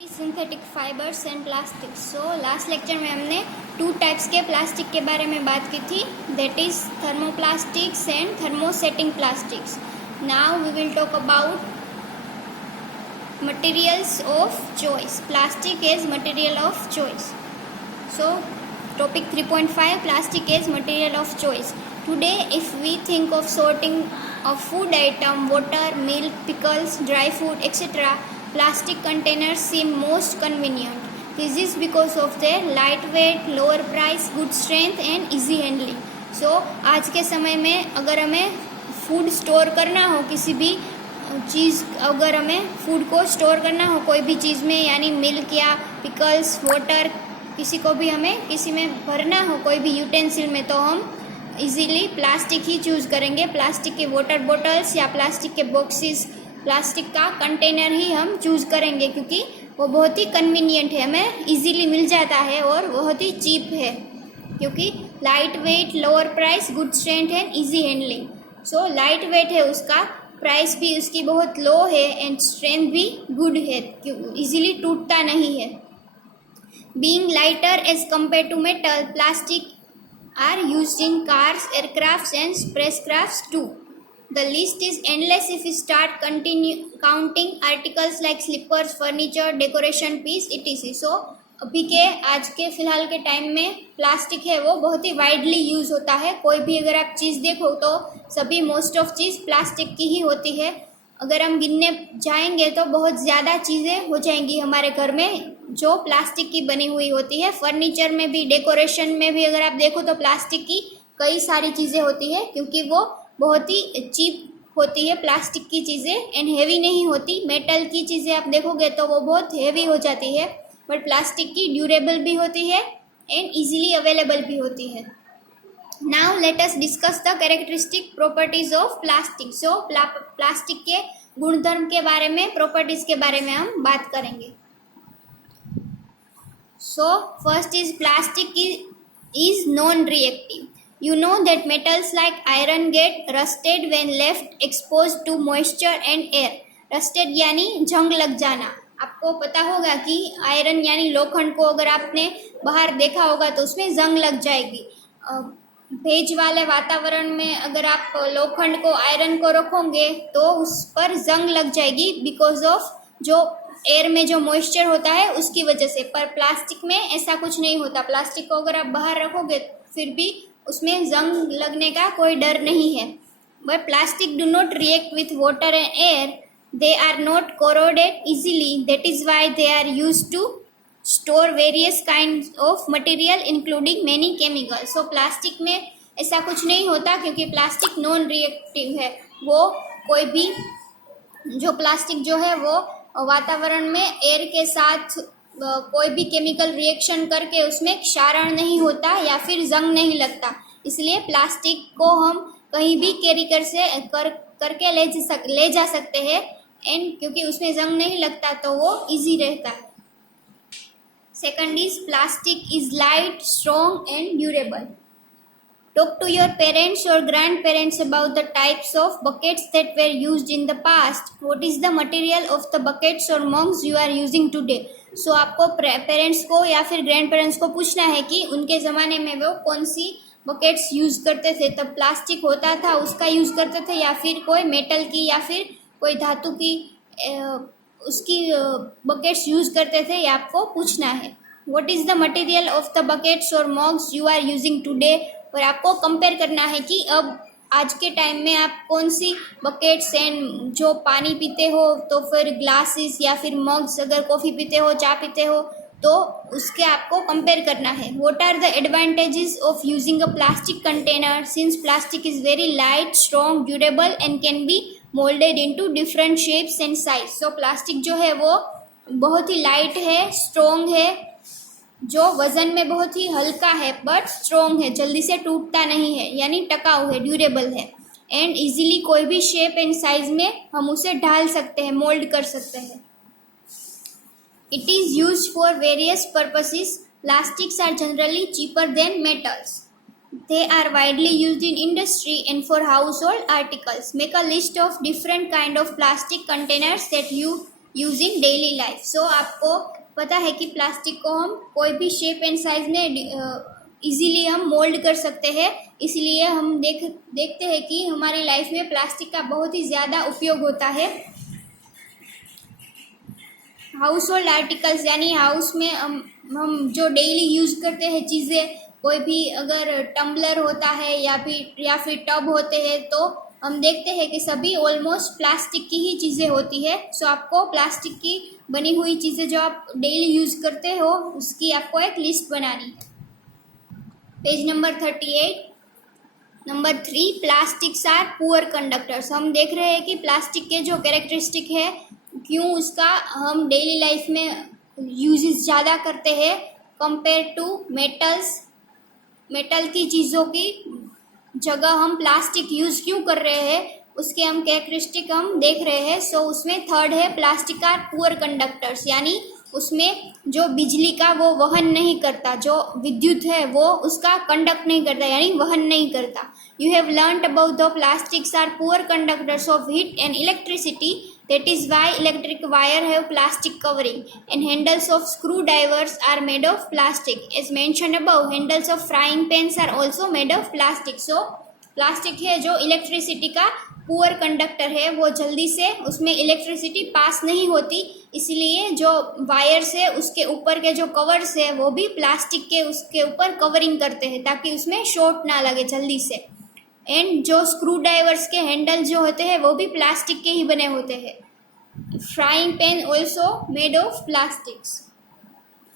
Synthetic fibres and plastic. So last lecture में हमने two types के प्लास्टिक के बारे में बात की थी, that is thermoplastics and thermosetting plastics. Now we will talk about materials of choice. Plastic is material of choice. So topic 3.5 plastic is material of choice. Today if we think of sorting of food item, water, milk, pickles, dry food, etc., plastic containers seem most convenient. This is because of their lightweight, lower price, good strength and easy handling. So आज के समय में अगर हमें food store करना हो, किसी भी चीज़, अगर हमें फूड को स्टोर करना हो कोई भी चीज़ में, यानी मिल्क या पिकल्स, वाटर, किसी को भी हमें किसी में भरना हो कोई भी यूटेंसिल में, तो हम इजीली प्लास्टिक ही चूज़ करेंगे। प्लास्टिक के वाटर बॉटल्स या प्लास्टिक के बॉक्सेस, प्लास्टिक का कंटेनर ही हम चूज़ करेंगे, क्योंकि वो बहुत ही कन्वीनियंट है, हमें इजीली मिल जाता है और बहुत ही चीप है, क्योंकि light weight, lower price, good strength and easy handling. So light weight है उसका, प्राइस भी उसकी बहुत लो है एंड स्ट्रेंथ भी गुड है, इजीली टूटता नहीं है। Being lighter as compared to metal, plastic are used in cars, aircrafts and spacecrafts too. The list is endless if we start counting articles like slippers, furniture, decoration piece, etc. So अभी के आज के फ़िलहाल के time में plastic है वो बहुत ही वाइडली यूज़ होता है। कोई भी अगर आप चीज़ देखो तो सभी मोस्ट ऑफ चीज़ प्लास्टिक की ही होती है। अगर हम गिनने जाएंगे तो बहुत ज़्यादा चीज़ें हो जाएंगी हमारे घर में जो प्लास्टिक की बनी हुई होती है। फर्नीचर में भी, डेकोरेशन में भी अगर आप देखो तो प्लास्टिक की कई सारी चीज़ें होती है, क्योंकि वो बहुत ही चीप होती है प्लास्टिक की चीज़ें एंड हेवी नहीं होती। मेटल की चीज़ें आप देखोगे तो वो बहुत हेवी हो जाती है, बट प्लास्टिक की ड्यूरेबल भी होती है एंड ईजिली अवेलेबल भी होती है। Now let us discuss the characteristic properties of plastic. So plastic के गुणधर्म के बारे में, प्रॉपर्टीज के बारे में हम बात करेंगे। So first is plastic is non-reactive. You know that metals like iron get rusted when left exposed to moisture and air. Rusted यानी जंग लग जाना। आपको पता होगा कि आयरन यानी लोखंड को अगर आपने बाहर देखा होगा तो उसमें जंग लग जाएगी। भेज वाले वातावरण में अगर आप लोखंड को, आयरन को रखोगे तो उस पर जंग लग जाएगी, बिकॉज ऑफ जो एयर में जो मॉइस्चर होता है उसकी वजह से। पर प्लास्टिक में ऐसा कुछ नहीं होता। प्लास्टिक को अगर आप बाहर रखोगे फिर भी उसमें जंग लगने का कोई डर नहीं है। But plastic do not react with water and air, they are not corroded easily, that is why they are use to store various kind of material including many chemicals. So plastic में ऐसा कुछ नहीं होता, क्योंकि plastic non reactive है। वो कोई भी जो प्लास्टिक जो है वो वातावरण में एयर के साथ कोई भी केमिकल रिएक्शन करके उसमें क्षारण नहीं होता या फिर जंग नहीं लगता। इसलिए प्लास्टिक को हम कहीं भी कैरी करके ले जा सकते हैं, एंड क्योंकि उसमें जंग नहीं लगता तो वो इजी रहता है। Second is plastic is light, strong and durable. Talk to your parents or grandparents about the types of buckets that were used in the past. What is the material of the buckets or mugs you are using today? So आपको parents को या फिर grand parents को पूछना है कि उनके ज़माने में वो कौन सी बकेट्स यूज़ करते थे। तब प्लास्टिक होता था उसका यूज़ करते थे, या फिर कोई मेटल की या फिर कोई धातु की उसकी बकेट्स यूज़ करते थे, ये आपको पूछना है। What is the material of the buckets or mugs you are using today? और आपको कंपेयर करना है कि अब आज के टाइम में आप कौन सी बकेट्स एंड जो पानी पीते हो तो फिर ग्लासेस या फिर मग्स, अगर कॉफ़ी पीते हो, चाय पीते हो तो उसके आपको कंपेयर करना है। What are the advantages of using a plastic container since plastic is very light, strong, durable and can be moulded into different shapes and size. So plastic जो है वो बहुत ही लाइट है, स्ट्रॉन्ग है, जो वज़न में बहुत ही हल्का है, बट स्ट्रॉन्ग है, जल्दी से टूटता नहीं है, यानी टकाऊ है, ड्यूरेबल है, एंड इजीली कोई भी शेप एंड साइज में हम उसे ढाल सकते हैं, मोल्ड कर सकते हैं। It is used for various purposes. Plastics are generally cheaper than metals. They are widely used in industry and for household articles. Make a list of different kind of plastic containers that you use in daily life. So आपको पता है कि plastic को हम कोई भी shape and size में easily हम मोल्ड कर सकते हैं, इसलिए हम देखते हैं कि हमारी लाइफ में प्लास्टिक का बहुत ही ज़्यादा उपयोग होता है। हाउस होल्ड आर्टिकल्स यानी हाउस में हम जो डेली यूज करते हैं चीज़ें, कोई भी अगर टम्बलर होता है या फिर टब होते हैं, तो हम देखते हैं कि सभी ऑलमोस्ट प्लास्टिक की ही चीज़ें होती है। सो आपको प्लास्टिक की बनी हुई चीज़ें जो आप डेली यूज करते हो उसकी आपको एक लिस्ट बनानी है। Page number 38, number 3, plastics are poor conductors. हम देख रहे हैं कि प्लास्टिक के जो कैरेक्टरिस्टिक है, क्यों उसका हम डेली लाइफ में यूजेस ज़्यादा करते हैं कंपेयर टू मेटल की चीज़ों की जगह हम प्लास्टिक यूज़ क्यों कर रहे हैं, उसके हम कैरेक्टरिस्टिक हम देख रहे हैं। सो उसमें थर्ड है प्लास्टिक आर पुअर कंडक्टर्स, यानी उसमें जो बिजली का वो वहन नहीं करता, जो विद्युत है वो उसका कंडक्ट नहीं करता यानी वहन नहीं करता। You have learned about the plastics are poor conductors of heat and electricity, that is why electric wire have plastic covering and handles of screwdrivers are made of plastic. As mentioned above, handles of frying pans are also made of plastic. So plastic है जो electricity का poor conductor है, वो जल्दी से उसमें electricity pass नहीं होती, इसलिए जो वायर्स है उसके ऊपर के जो कवर्स है वो भी प्लास्टिक के उसके ऊपर कवरिंग करते हैं ताकि उसमें शॉर्ट ना लगे जल्दी से। एंड जो स्क्रू ड्राइवर्स के हैंडल जो होते हैं वो भी प्लास्टिक के ही बने होते हैं। Frying pan also made of plastics.